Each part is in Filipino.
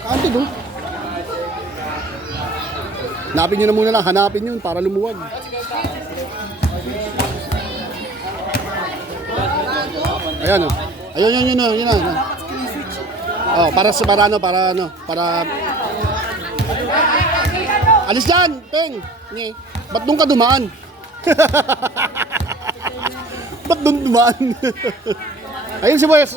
Kanti do. Hanapin nyo na muna lang, hanapin yun para lumuwag. Ayan o. Ayun, yun na. Oh, para alis dyan, Peng. Nye. Ba't doon ka dumaan? Ba't doon dumaan? Ayun si boss.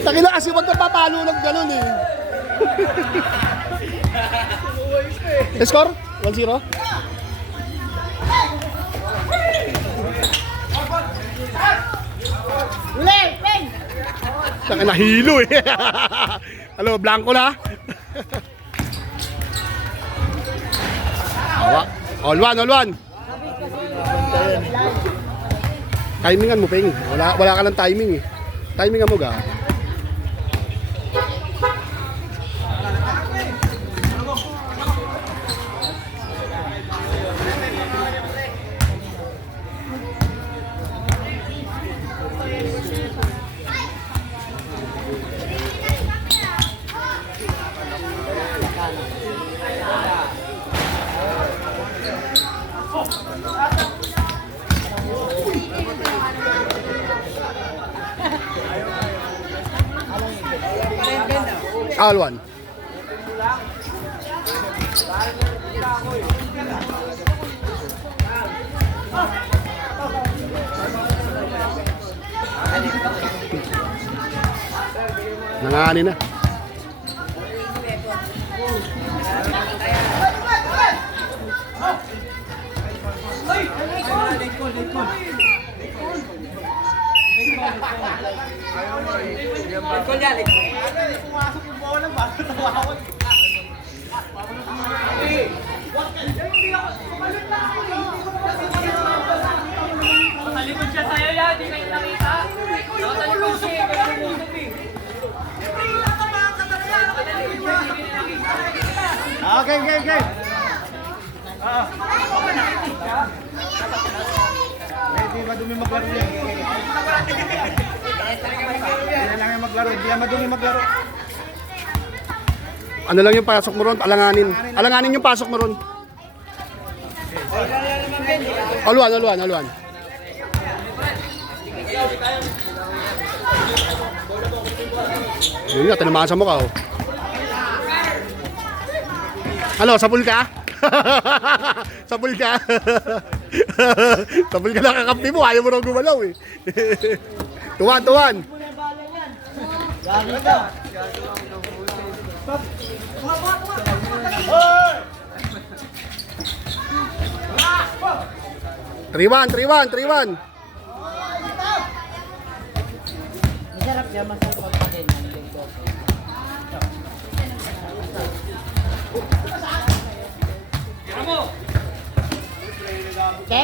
Takila kasi wag ka papalo ng gano'n eh. Score? 1-0? Uli! Peng! Saka nahilo eh. Halo, blanco na. All one. Timingan mo, Peng. Wala ka ng timing eh. Timingan mo ga. All one. Nangani na. Talikod siya sa'yo yan, di kayo nakita. Talikod siya, Okay. Hindi madumi maglaro yan. Hindi lang yung maglaro, hindi lang madumi maglaro. Ano lang yung pasok mo ron? Alanganin yung pasok mo ron. All one. Yun nga, tinamaan sa mukha oh. Ano, sapul ka? Sapul ka? Sapul ka nakakampi mo, ayaw mo rin gumalaw eh. Tuwan. Triwan. Masarap niya, masarap pa din.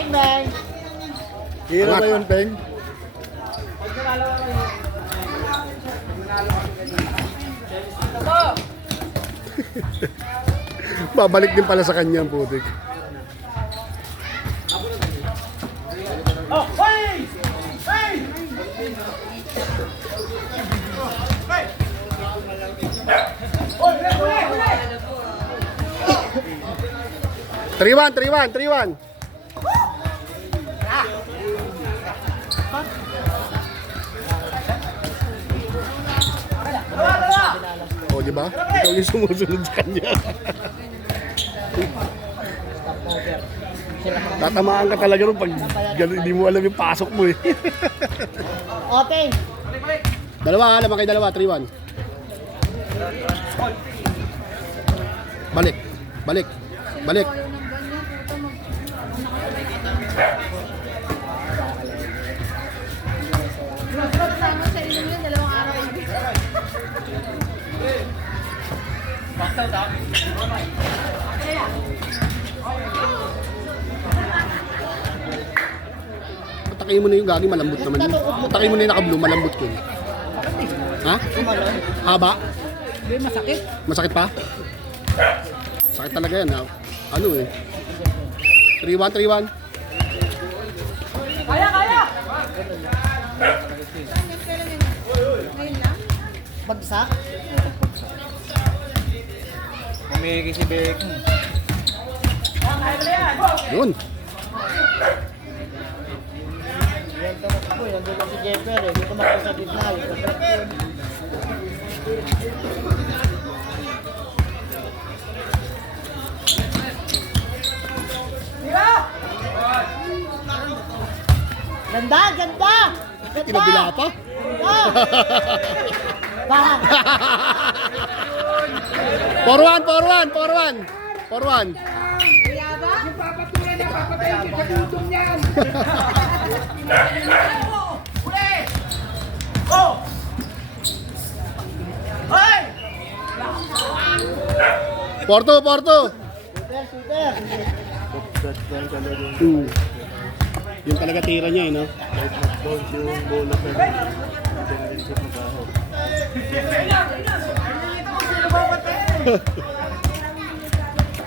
Bang! Hira ba yun, Peng? Babalik din pala sa kanya ang putik. Oh, hey! 3-1. Oh, di ba? Ikaw yung sumusunod sa kanya. Tatamaan ka talaga rin pag hindi mo alam yung pasok mo eh. Open! Dalawa, 3-1. Balik. Sama sa ilong yun, 2 araw. Patakin mo na yung gagi, malambot naman yun. Patakin mo na yung naka-blue, malambot yun. Ha? Haba? Hindi, masakit. Masakit pa? Sakit talaga yan. Ha? Ano eh? 3-1, 3-1. Kaya, kaya! Bagsak. Kumiki si Beck. Yun. Yan tumakbo. Yan dito si Jeffer eh. Dito tumakbo sa gitna. Ganda, ganda! Ganda! Inabila pa. Oh! Bang! 4-1, 4-1, 4-1. 4-1. Porto, Porto. Super, super! Yun talaga tira niya eh, no?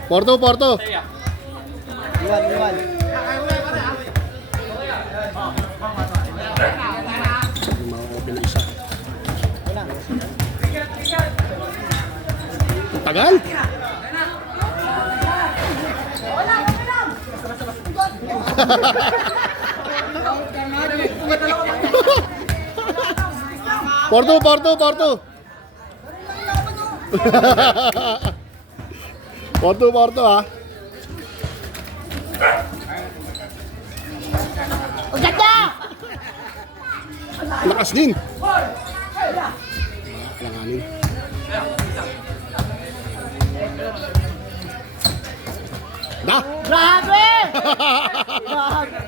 Porto, Porto. Iwan, iwan. Ma-open na isa. Wala. Ang tagal. Porto, Porto, Porto. Porto, Porto ha. Ang ganda! Lakas din. Langanin. Da. Grabe! Grabe!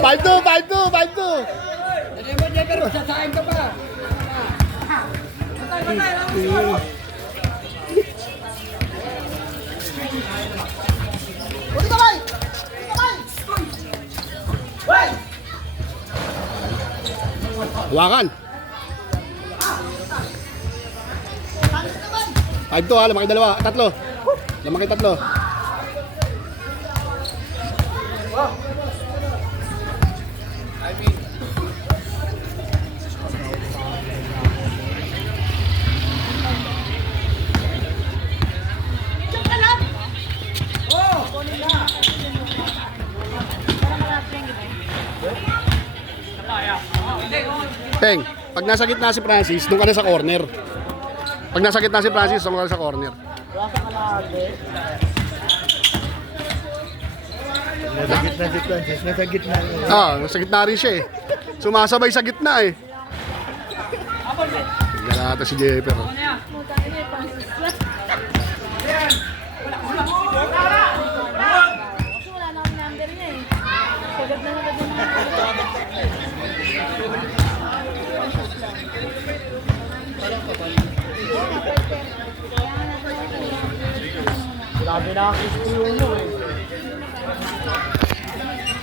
5-2, 5-2, 5-2. Buti kamay! Kamay! Hawakan. 5-2 ha, lamaki dalawa, tatlo. Lamaki tatlo. Peng, pag nasa gitna si Francis, doon ka na sa corner. Pag nasa gitna si Francis, doon ka na sa corner. Wala sa kalahati. Nasa gitna si Francis, nasa gitna. Ah, nasa gitna rin siya eh. Sumasabay sa gitna eh. Tingnan natin si Jeffer. Kasi wala na akong number niya eh. Sagad na agad yung Grabe na ang crispy ulo eh.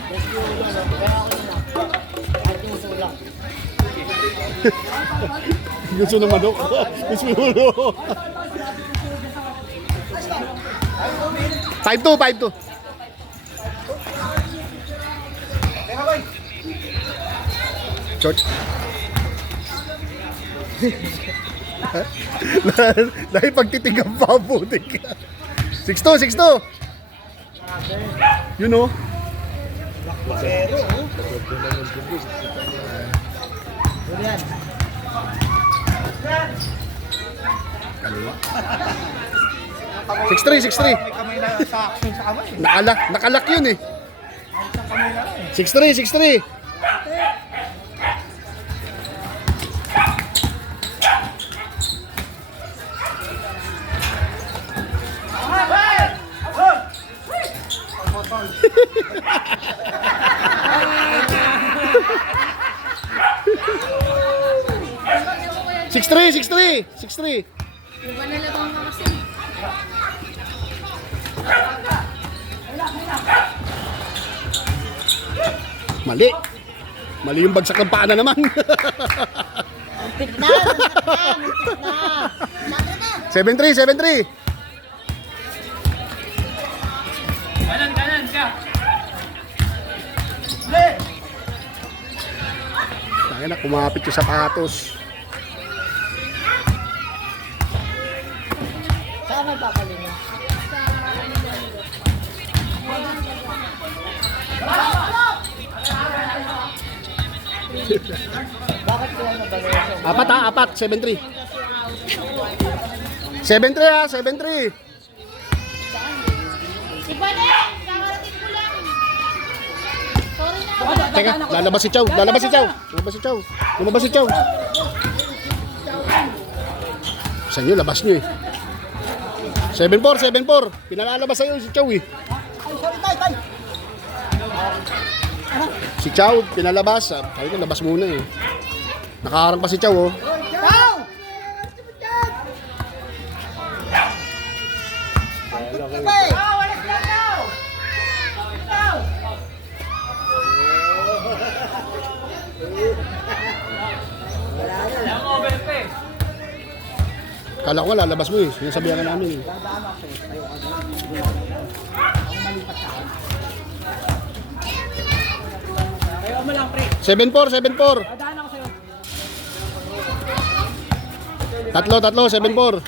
Crispy ulo no? Kaya ako yun ah. Kahit yung sulang. Gusto na manok. Gusto mo ulo. 5-2, 5-2. Short. Dahil pagtitigang pa ang putik. 6-2, 6-2. You know. Yun yan. Kaliwa. 6-3, 6-3. May kamay na sa action sa kamay. Nakalak yun eh. 6-3, 6-3. Six three, 6-3. iba na labang ka kasi. Mali. Mali yung bagsak ng paa na naman. 7-3, 7-3. Kanan, kanan ka. Tangina na, kumapit yung sapatos. Saan magpapalingon? Bakit kaya nabalayan? Apat ha, apat, 7-3. 7-3 ha, 7-3. Iba na yan! Kakarating ko lang! Sorry na! Teka, lalabas si Chow, lalabas si Chow. Lumabas si Chow. Lumabas si Chow. Sa inyo, labas nyo eh. 7-4, 7-4. Pinalalabas sa'yo si Chow eh. Si Chow, pinalabas. Sabi ko, labas muna eh. Nakaharang pa si Chow oh. Yung over pa eh. Kala ko lalabas mo eh. Sinasabihan ka namin eh. Kayo mo lang, pre. 7-4, 7-4. Dadaan ako sa'yo. Tatlo, 7-4.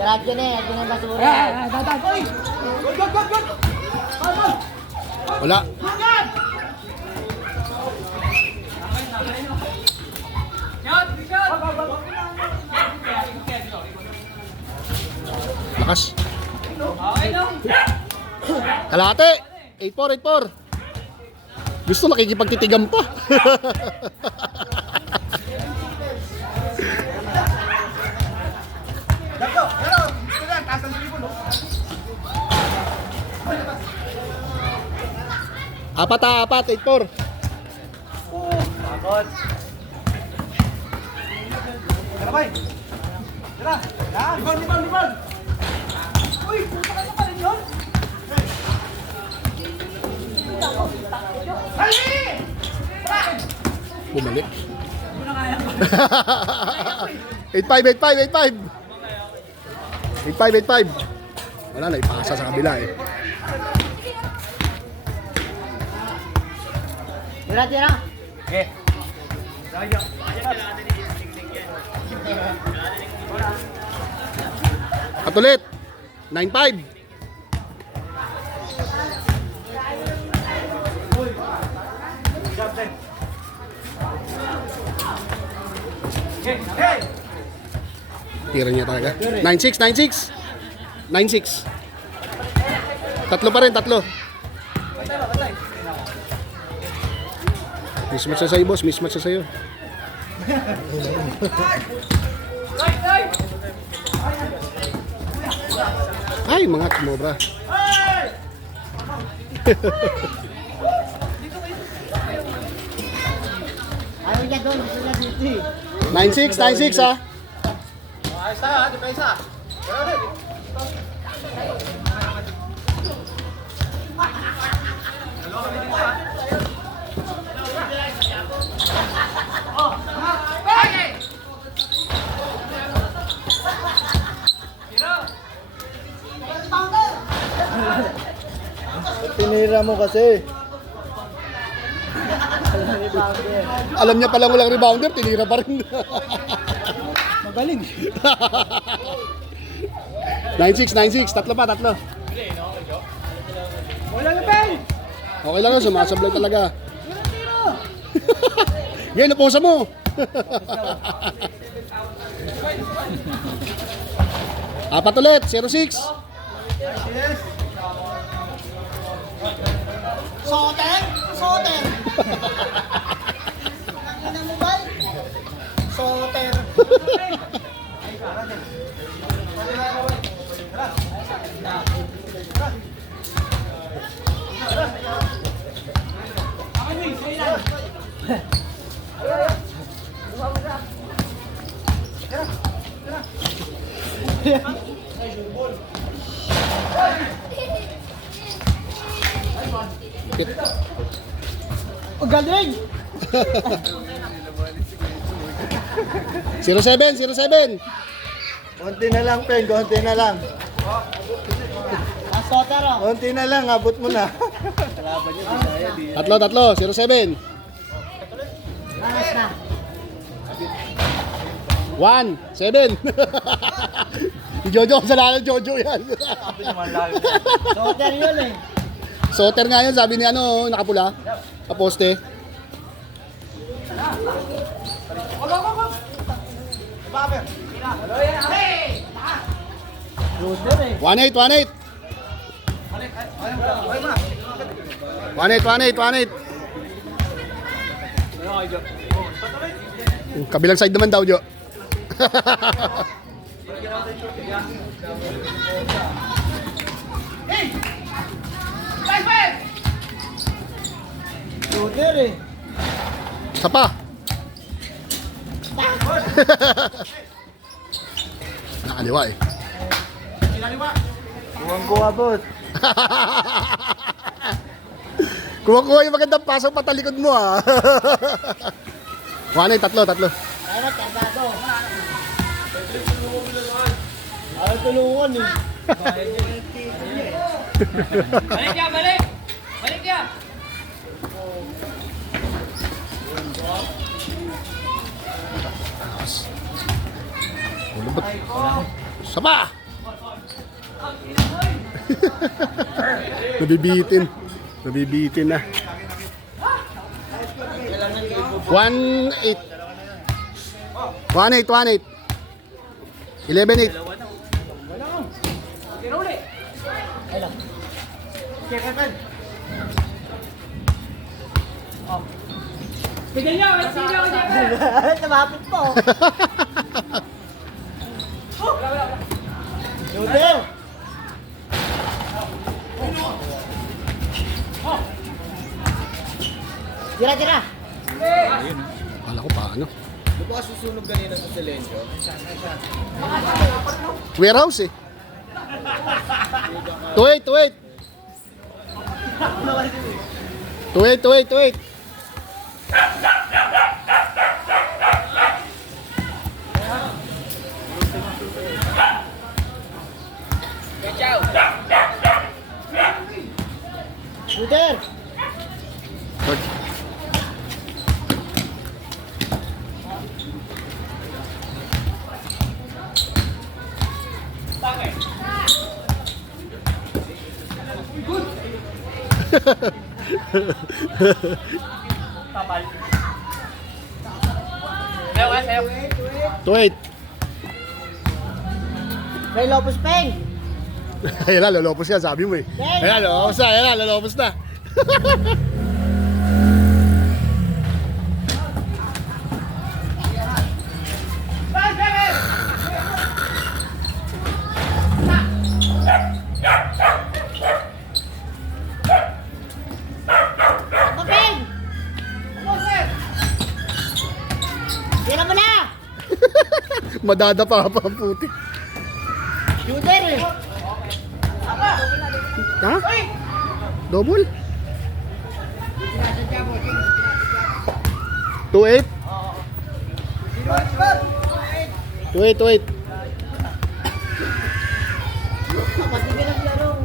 Radyo na eh, radyo na yung basura. Dadaan. Uy! Wala. Shot! Shot! Lakas. Okay lang. Kalahati. 8-4, 8-4. Gusto nakikipagtitigan pa. Apat ha, apat, 8-4. Bumalik. 8-5, 8-5, 8-5. 8-5, 8-5. Wala na, ipasa sa kabila eh. Radyo na. Okay. At ulit, 9-5. Tira niya talaga. 9-6, 9-6. 9-6. Tatlo pa rin, tatlo. Mismatch na sa'yo, boss. Mismatch na sa'yo. Ay, mga kumobra. Ayaw niya doon, gusto niya dito eh. 9-6, 9-6 ha. Tinira mo kasi. Alam niya palang walang rebounder, tinira pa rin. Magaling. 9-6, 9-6. Tatlo pa, tatlo. Wala na, Ben! Okay lang yun, sumasablay talaga. Yan, naposa mo. Apat ulit, 0-6. Soter! Soter! Ano mo ba? Soter! Ang galing! 07, 07. Konti na lang, Pen. Konti na lang. Ang soter oh. Konti na lang, abot mo na. Tatlo, 07. Anas na. 1, 7. Jojo, kasalanan Jojo yan. Soter yun eh. Soter nga yun, sabi ni ano, nakapula. Kaposte. Soter eh. 18, 18. 18. Kabilang side naman daw, Jo. Soter eh. Isa pa. Nakaliwa eh. Kuwang-kuwa, boss. Kuha-kuha yung magandang pasok patalikod mo ah. 1, 8, tatlo. Ay, matagado. Ayaw tulungan eh. Balik yan, balik! Balik yan! Isa pa. Nabibitin na. 1, 8. 1, 8. 11, 8. Tignan niyo! Tignan niyo! Tumapit po. Soter. Tira. Kala ko pa ano. Di ba susunog kanina sa Silencio? Warehouse eh. 28. 28. Soter. Tapal. Sayo. 28. Ray Lopez Peng. Ayan na, lolopos yan, sabi mo eh. Ayan na, lolopos na. Ako Peng. Tira mo na. Madadapa pa ang puti. Soter eh. Ha? Double? 28? 28. Pati pinaglaro.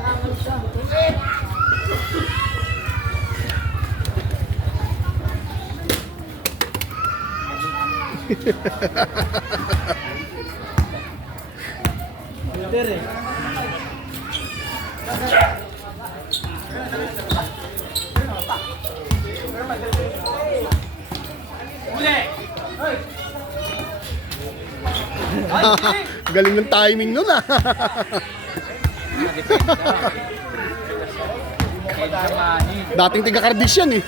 Angal siya. Soter eh. Uli! Galing ng timing nun ah. Dating tiga Cardis yan eh.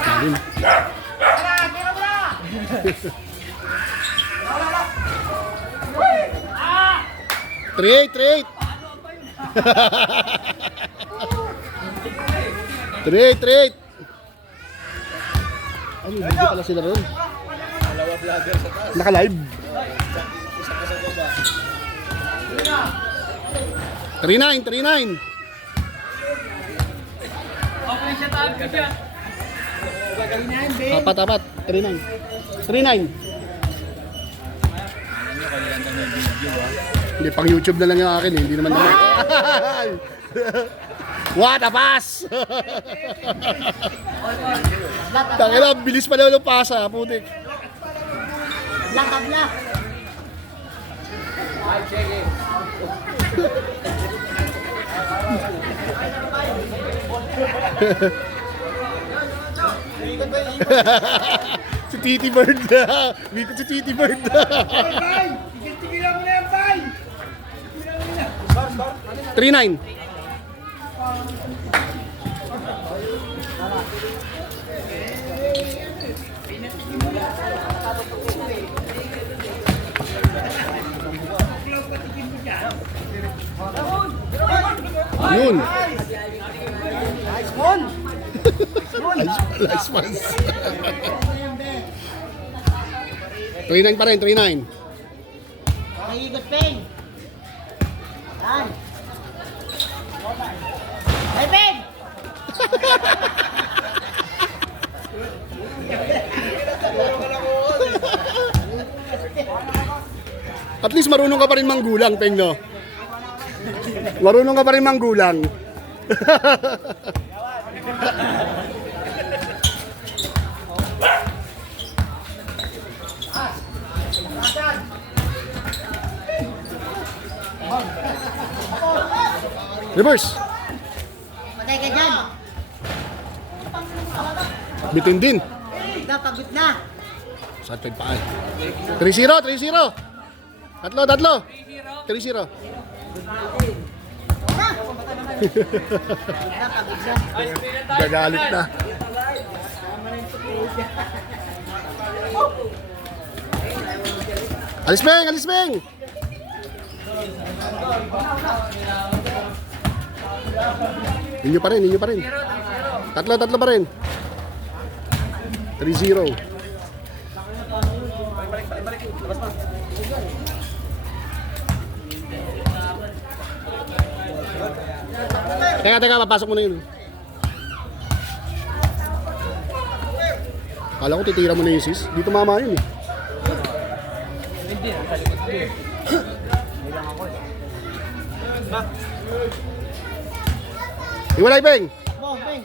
Galing. 38. 38. Ano, hindi pala sila ron. Naka-live. 39. Okay siya tabi siya. Apat. 39. 39. Hindi, pang YouTube na lang yung akin eh. Hindi naman naman. What a pass! Tangina, bilis pa naman ng pasa, putik. Lakab na. Si Titi Bird na. Wikot si Titi Bird na. 39. Yun. Nice one. 39 pa rin, 39. Nahigot, Peng. Yan. Hey, Peng! At least marunong ka pa rin manggulang, Peng, no? Marunong ka pa rin manggulang. Reverse. Patay ka dyan. Bitin din. Pagod na. Saan pa paan? 3-0, 3-0. Tatlo. 3-0. Gagalit na. Alis Beng! Inyo pa rin. Tatlo pa rin. 3-0. Teka, papasok mo na yun. Kala ko titira mo na yung sis. Dito mama yun eh. Iwalay, Peng! Bo, Peng.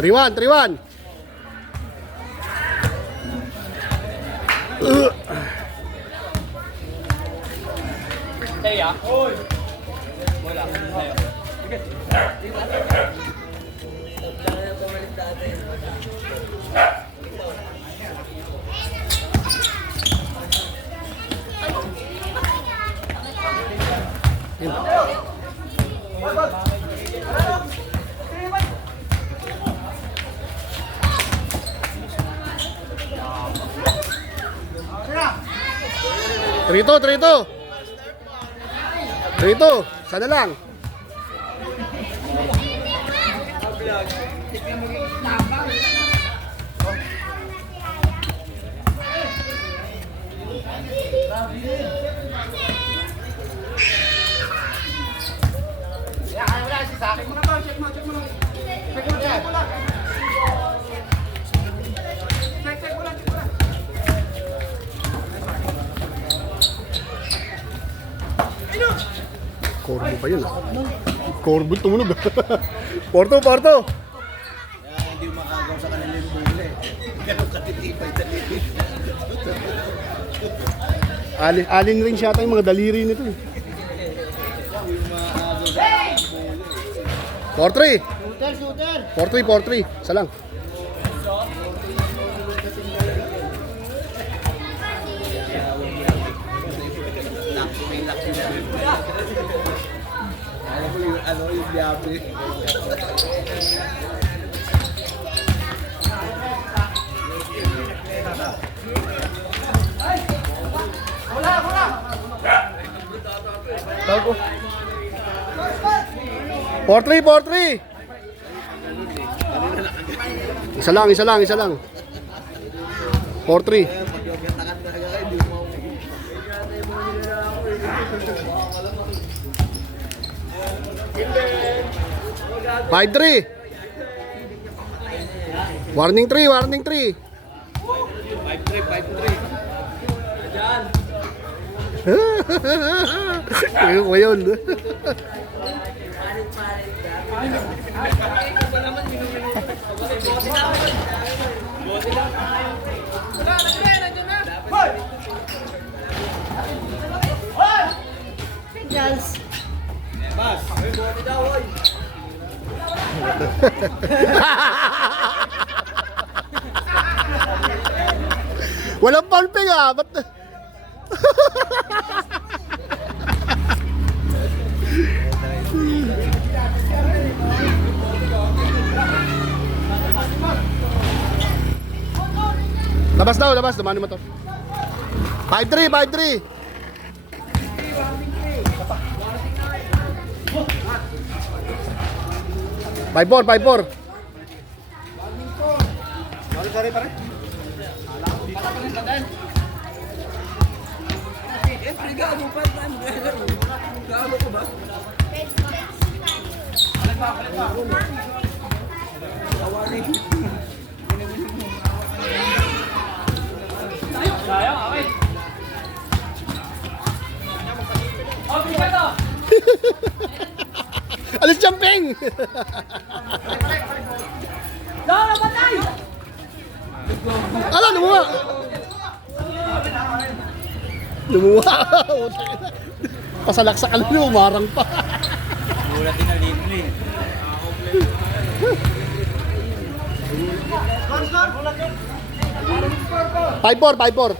Triwan. Teya. Trito, sana lang. Corbo pa yun ah. Corbo tumunog. Porto. Hindi makagaw sa kanila yung bule. Ganun katitipay talipid. Alin rin siya yung mga daliri nito eh. 4-3. Shooter. 4-3. Isa lang. Yung biyabe. Tago. 4-3. Isa lang. 4-3. Pag-gatakan talaga kayo, di mo Five three. Warning 3. 5-3. Ayun ko yun. Walang palping ah. Ba't? Labas daw, labas. Dumano mo to. 5-3, 5-3. Five four. Sayang, okay. Oh, bigat to. Alis jumping! Doon, namatay! Ala, lumuha! Lumuha! Pasalaksak ka lang, umarang pa. Wala din na libre. 5-4.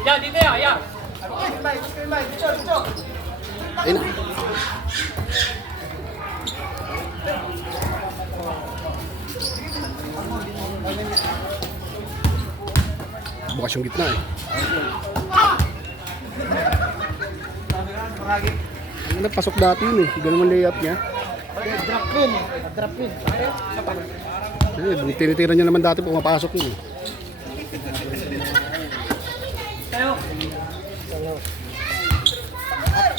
Yan, dito yan, yan. Ayun na. Bukas yung gitna eh. Ano, pasok dati yun eh. Ganun ang layup niya. Drop in. Tinitira niya naman dati pumapasok yun eh. Tayo.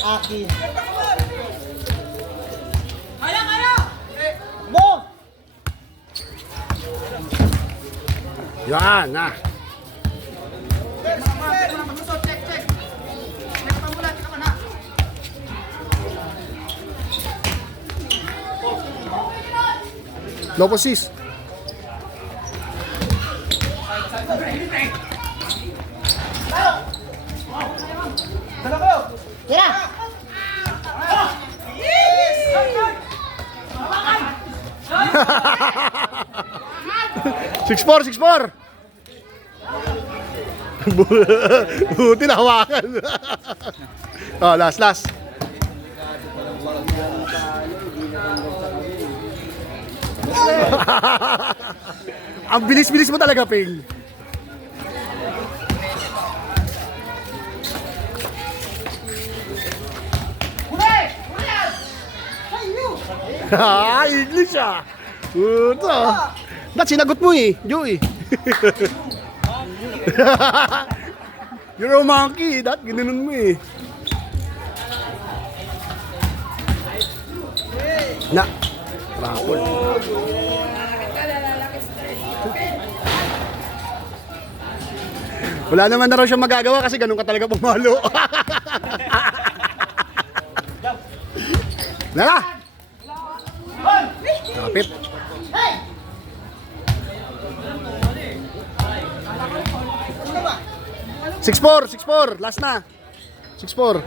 Aki. Kaya! Mo! Yan na. Low posis. Tira! 6-4. Buti na hawakan. Oh, last. Ang bilis-bilis mo talaga, Ping. Ah, English ah. Puto. Ba't sinagot mo eh, Joey? You're a monkey. Dat, ginanon mo eh. Na. Rapol. Wala naman na raw siya magagawa kasi ganun ka talaga pumalo. Nala! Kapit. Six four, last na. 6-4.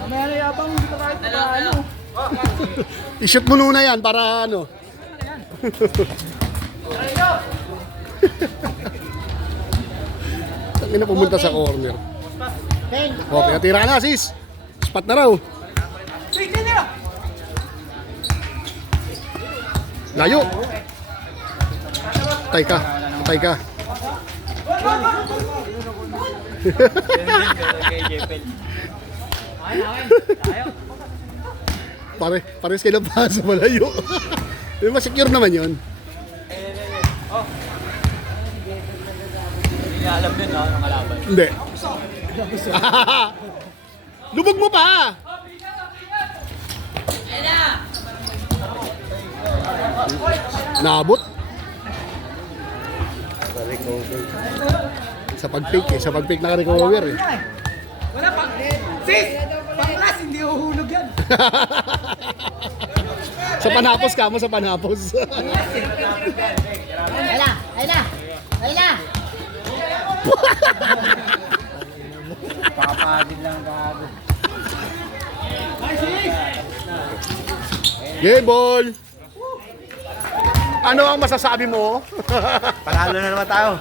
Mamaya na yabang hindi ka kahit paano. I-shoot mo muna yan para ano. ina pumunta sa corner. Ten. O, pinatira na, sis. Spot na raw. Layo. Patay ka. Patay ka. Pares kayo ng paso malayo. Yung mas secure naman yun. Hindi niya alam din na ang kalaban. Hindi. Lubog mo pa! Naabot. Sa pag-fake eh. Sa pag-fake naka-recover eh. Wala pa. Sis! Panglas, hindi uhulog yan. Sa panapos ka mo, sa panapos. Ay na! Ay na! Ay na! Pakapadin lang gago. Game ball! Ano ang masasabi mo? Panalo na naman tayo.